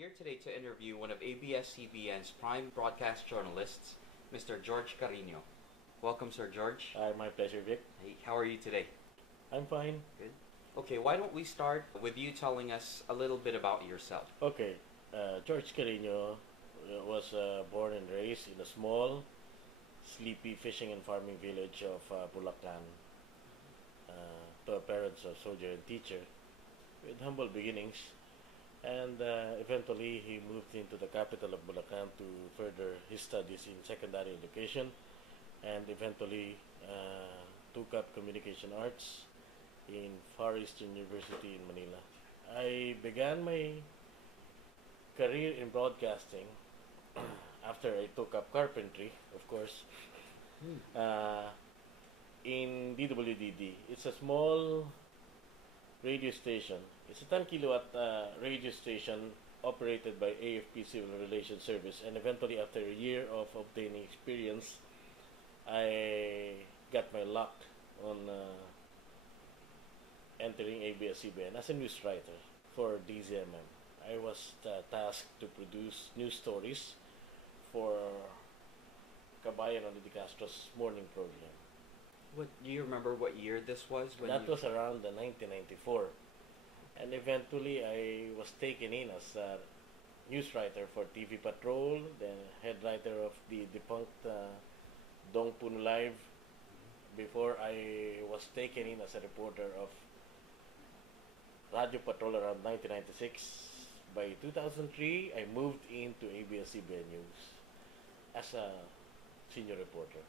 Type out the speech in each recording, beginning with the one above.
here today to interview one of ABS-CBN's prime broadcast journalists, Mr. Jorge Cariño. Welcome, Sir George. My pleasure, Vic. Hey, how are you today? I'm fine. Good. Okay, why don't we start with you telling us a little bit about yourself? Okay, Jorge Cariño was born and raised in a small, sleepy fishing and farming village of Bulacan to a parents of soldier and teacher with humble beginnings. And eventually he moved into the capital of Bulacan to further his studies in secondary education, and eventually took up communication arts in Far Eastern University in Manila. I began my career in broadcasting after I took up carpentry, of course, in DWDD. It's a small radio station. It's a 10 kilowatt radio station operated by AFP Civil Relations Service, and eventually after a year of obtaining experience, I got my luck on entering ABS-CBN as a news writer for DZMM. I was tasked to produce news stories for Kabayan on De Castro's morning program. What do you remember what year this was? That was around 1994. And eventually I was taken in as a news writer for TV Patrol, the head writer of the defunct Dong Pun Live, before I was taken in as a reporter of Radio Patrol around 1996. By 2003, I moved into ABS-CBN News as a senior reporter.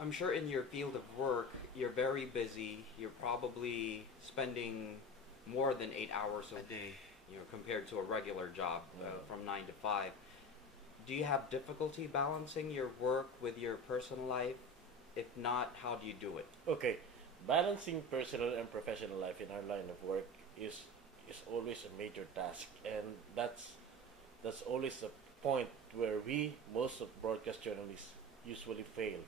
I'm sure in your field of work, you're very busy. You're probably spending more than 8 hours a day, compared to a regular job from 9 to 5. Do you have difficulty balancing your work with your personal life? If not, how do you do it? Okay, balancing personal and professional life in our line of work is always a major task, and that's always the point where most of broadcast journalists usually fail.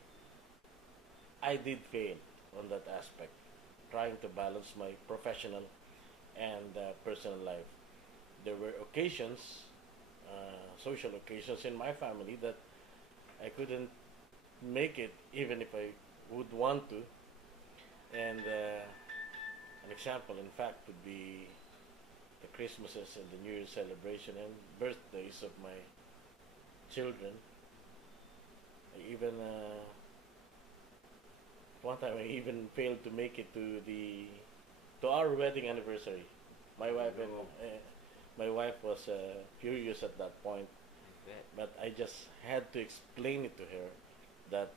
I did fail on that aspect, trying to balance my professional and personal life. There were occasions, social occasions in my family that I couldn't make it even if I would want to. And an example, in fact, would be the Christmases and the New Year celebration and birthdays of my children. One time I even failed to make it to our wedding anniversary. My wife was furious at that point, but I just had to explain it to her that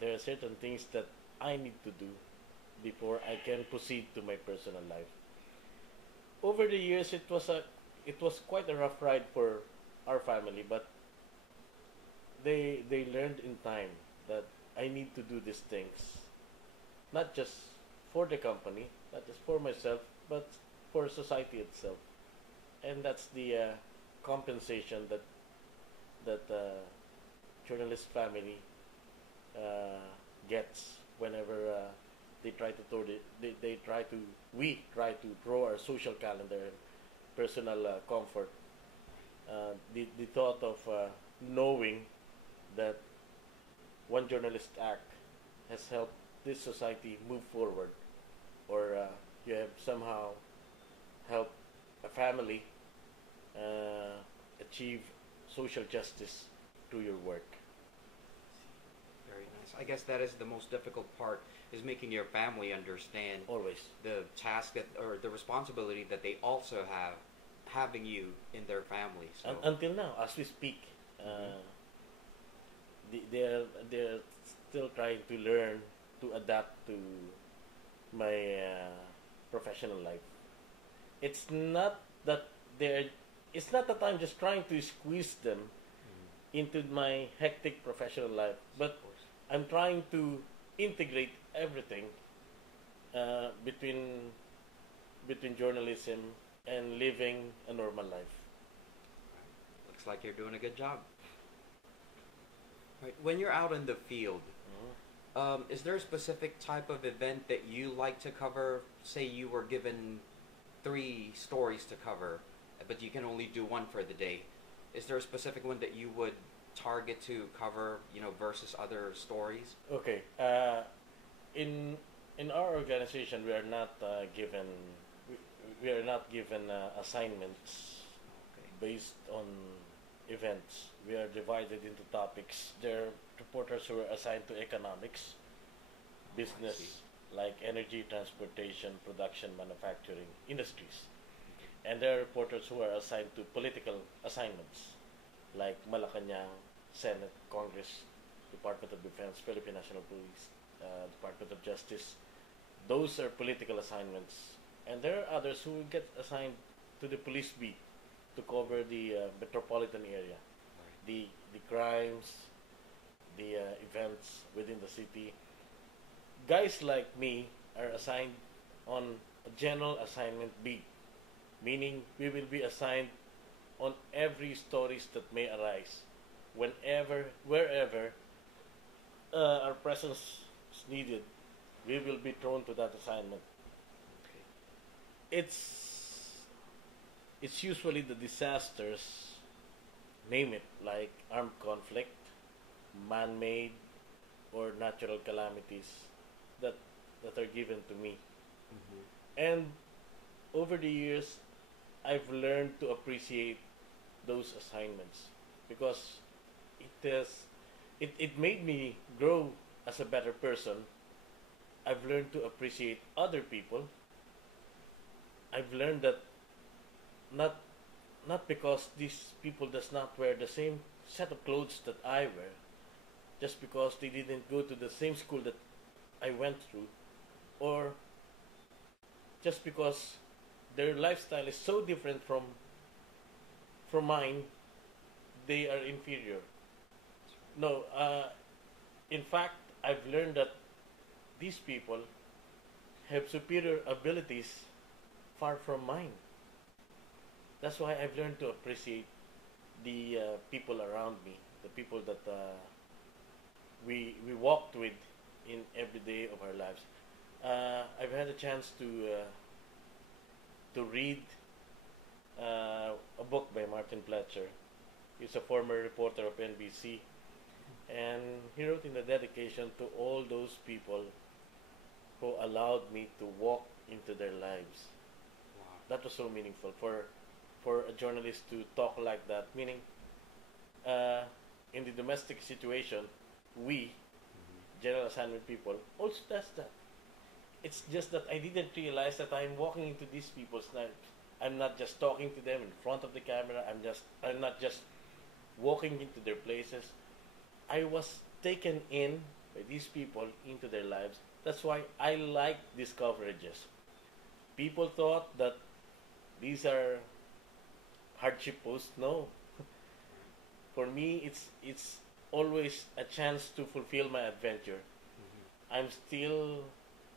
there are certain things that I need to do before I can proceed to my personal life. Over the years, it was quite a rough ride for our family, but they learned in time that I need to do these things, not just for the company, not just for myself, but for society itself. And that's the compensation that journalist family gets whenever we try to grow our social calendar and personal comfort. The thought of knowing that one journalist act has helped this society move forward, or you have somehow helped a family achieve social justice through your work. Very nice. I guess that is the most difficult part, is making your family understand Always the task or the responsibility that they also have, having you in their family. So. Until now, as we speak, they're still trying to learn to adapt to my professional life. It's not that I'm just trying to squeeze them into my hectic professional life, but I'm trying to integrate everything between journalism and living a normal life. Looks like you're doing a good job. Right. When you're out in the field, is there a specific type of event that you like to cover? Say you were given 3 stories to cover but you can only do one for the day. Is there a specific one that you would target to cover, versus other stories? Okay. In in our organization, we, we are not given assignments Okay. based on events. We are divided into topics. There are reporters who are assigned to economics, I see. business, like energy, transportation, production, manufacturing, industries. And there are reporters who are assigned to political assignments, like Malacanang, Senate, Congress, Department of Defense, Philippine National Police, Department of Justice. Those are political assignments. And there are others who get assigned to the police beat to cover the metropolitan area, Right. the crimes, the events within the city. Guys like me are assigned on a general assignment beat, meaning we will be assigned on every stories that may arise, whenever, wherever our presence is needed, we will be thrown to that assignment. Okay. It's usually the disasters, name it, like armed conflict, man-made, or natural calamities that that are given to me. Mm-hmm. And over the years, I've learned to appreciate those assignments because it made me grow as a better person. I've learned to appreciate other people. I've learned that not not because these people does not wear the same set of clothes that I wear, just because they didn't go to the same school that I went through, or just because their lifestyle is so different from mine, they are inferior. No, in fact, I've learned that these people have superior abilities far from mine. That's why I've learned to appreciate the people around me, the people that we walked with in every day of our lives. I've had a chance to read a book by Martin Fletcher. He's a former reporter of NBC, and he wrote in the dedication to all those people who allowed me to walk into their lives. Wow. That was so meaningful for a journalist to talk like that. Meaning, in the domestic situation, we Mm-hmm. general assignment people also does that. It's just that I didn't realize that I'm walking into these people's lives. I'm not just talking to them in front of the camera. I'm not just walking into their places. I was taken in by these people into their lives. That's why I like these coverages. People thought that these are hardship posts. No, for me, it's always a chance to fulfill my adventure. Mm-hmm. I'm still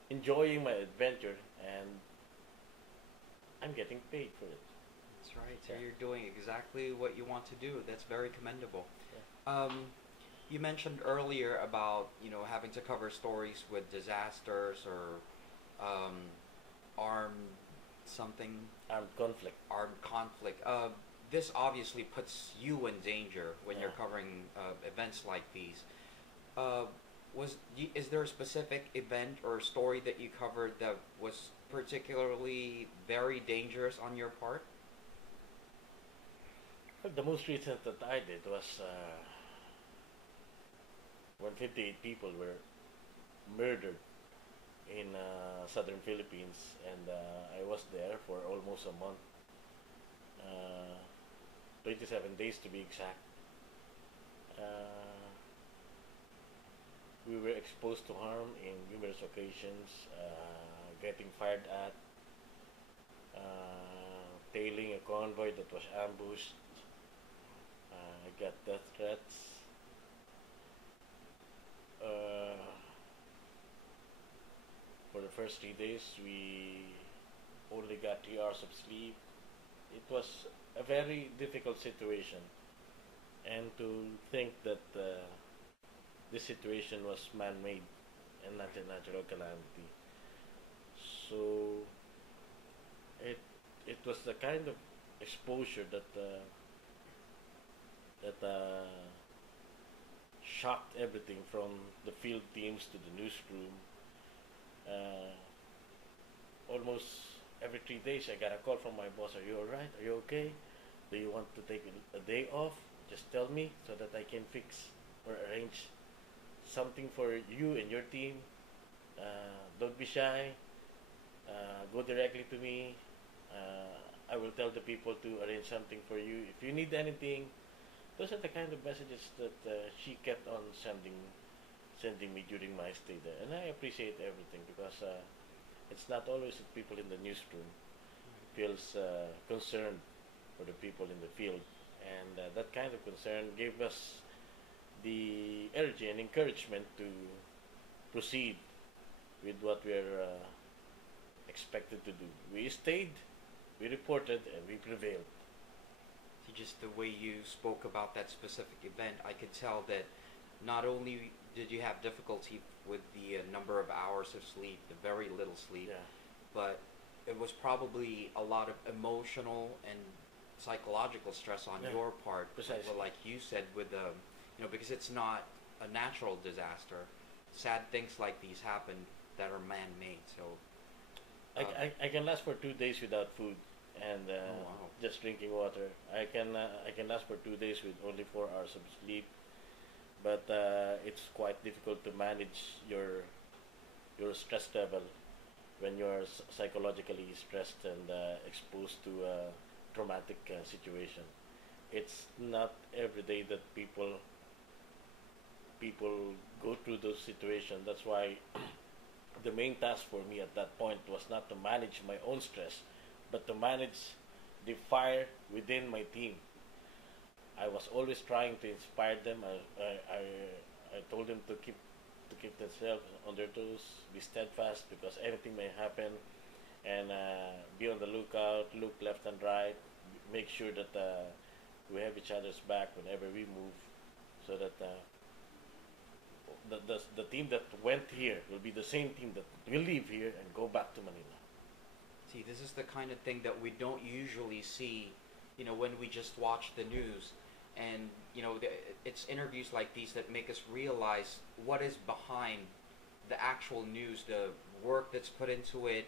enjoying my adventure, and I'm getting paid for it. That's right. So Yeah. you're doing exactly what you want to do. That's very commendable. Yeah. You mentioned earlier about having to cover stories with disasters or armed something Armed conflict. armed conflict. This obviously puts you in danger when you're Yeah. covering events like these. Is there a specific event or story that you covered that was particularly very dangerous on your part? Well, the most recent that I did was when 58 people were murdered in southern Philippines, and I was there for almost a month, 27 days to be exact. We were exposed to harm in numerous occasions, getting fired at, tailing a convoy that was ambushed. I got death threats. For the first 3 days, we only got 3 hours of sleep. It was a very difficult situation, and to think that this situation was man-made and not a natural calamity. So it was the kind of exposure that shocked everything from the field teams to the newsroom. Almost every 3 days, I got a call from my boss. Are you all right? Are you okay? Do you want to take a day off? Just tell me so that I can fix or arrange something for you and your team. Don't be shy. Go directly to me. I will tell the people to arrange something for you. If you need anything, those are the kind of messages that she kept on sending me during my stay there, and I appreciate everything because it's not always that people in the newsroom feels concerned for the people in the field, and that kind of concern gave us the energy and encouragement to proceed with what we're expected to do. We stayed, we reported, and we prevailed. Just the way you spoke about that specific event, I could tell that not only did you have difficulty with the number of hours of sleep, the very little sleep, Yeah. but it was probably a lot of emotional and psychological stress on Yeah. your part. Precisely. Well, like you said, with the, because it's not a natural disaster. Sad things like these happen that are man-made. So I can last for 2 days without food and wow. just drinking water. I can last for 2 days with only 4 hours of sleep, but it's quite difficult to manage your stress level when you're psychologically stressed and exposed to a traumatic situation. It's not every day that people go through those situations. That's why the main task for me at that point was not to manage my own stress, but to manage the fire within my team. I was always trying to inspire them. I told them to keep themselves on their toes, be steadfast because anything may happen, and be on the lookout, look left and right, make sure that we have each other's back whenever we move, so that the team that went here will be the same team that will leave here and go back to Manila. see, this is the kind of thing that we don't usually see, when we just watch the news. And, it's interviews like these that make us realize what is behind the actual news, the work that's put into it,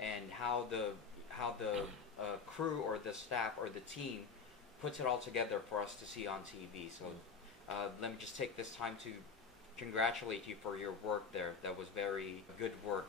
and how the crew or the staff or the team puts it all together for us to see on TV. So let me just take this time to congratulate you for your work there. That was very good work.